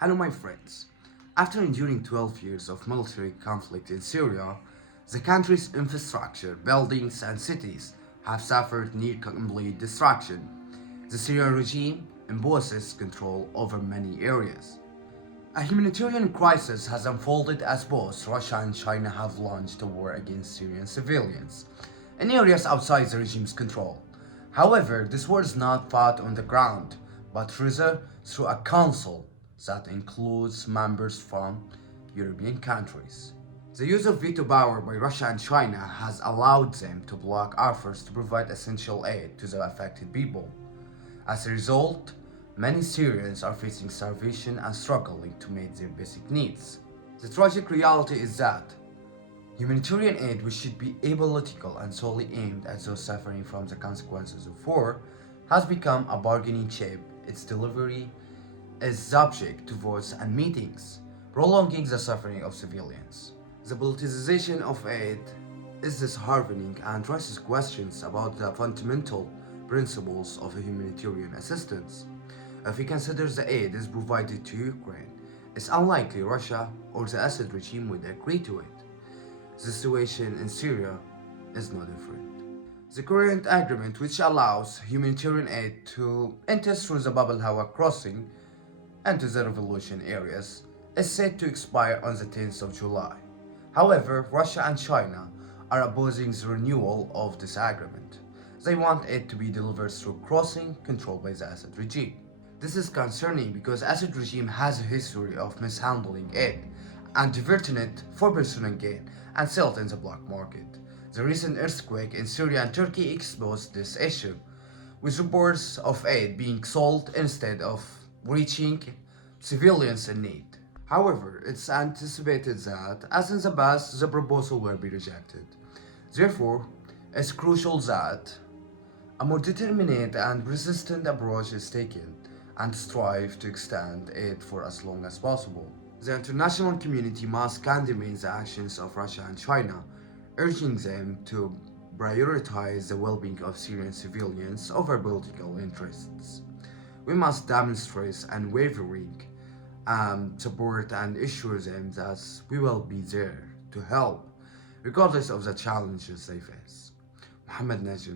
Hello my friends. After enduring 12 years of military conflict in Syria, the country's infrastructure, buildings and cities have suffered near complete destruction. The Syrian regime imposes control over many areas. A humanitarian crisis has unfolded as both Russia and China have launched a war against Syrian civilians in areas outside the regime's control. However, this war is not fought on the ground, but rather through a council that includes members from European countries. The use of veto power by Russia and China has allowed them to block offers to provide essential aid to the affected people. As a result, many Syrians are facing starvation and struggling to meet their basic needs. The tragic reality is that humanitarian aid, which should be apolitical and solely aimed at those suffering from the consequences of war, has become a bargaining chip. Its delivery is subject to votes and meetings, prolonging the suffering of civilians. The politicization of aid is disheartening and raises questions about the fundamental principles of humanitarian assistance. If we consider the aid is provided to Ukraine, it's unlikely Russia or the Assad regime would agree to it. The situation in Syria is no different. The current agreement, which allows humanitarian aid to enter through the Bab al-Hawa crossing into the revolution areas, is set to expire on the 10th of July. However, Russia and China are opposing the renewal of this agreement. They want it to be delivered through crossing controlled by the Assad regime. This is concerning because Assad regime has a history of mishandling aid and diverting it for personal gain and sell it in the black market. The recent earthquake in Syria and Turkey exposed this issue, with reports of aid being sold instead of reaching civilians in need. However, it's anticipated that, as in the past, the proposal will be rejected. Therefore, it's crucial that a more determined and persistent approach is taken and strive to extend aid for as long as possible. The international community must condemn the actions of Russia and China, urging them to prioritize the well-being of Syrian civilians over political interests. We must demonstrate unwavering support and assure them that we will be there to help, regardless of the challenges they face. Najem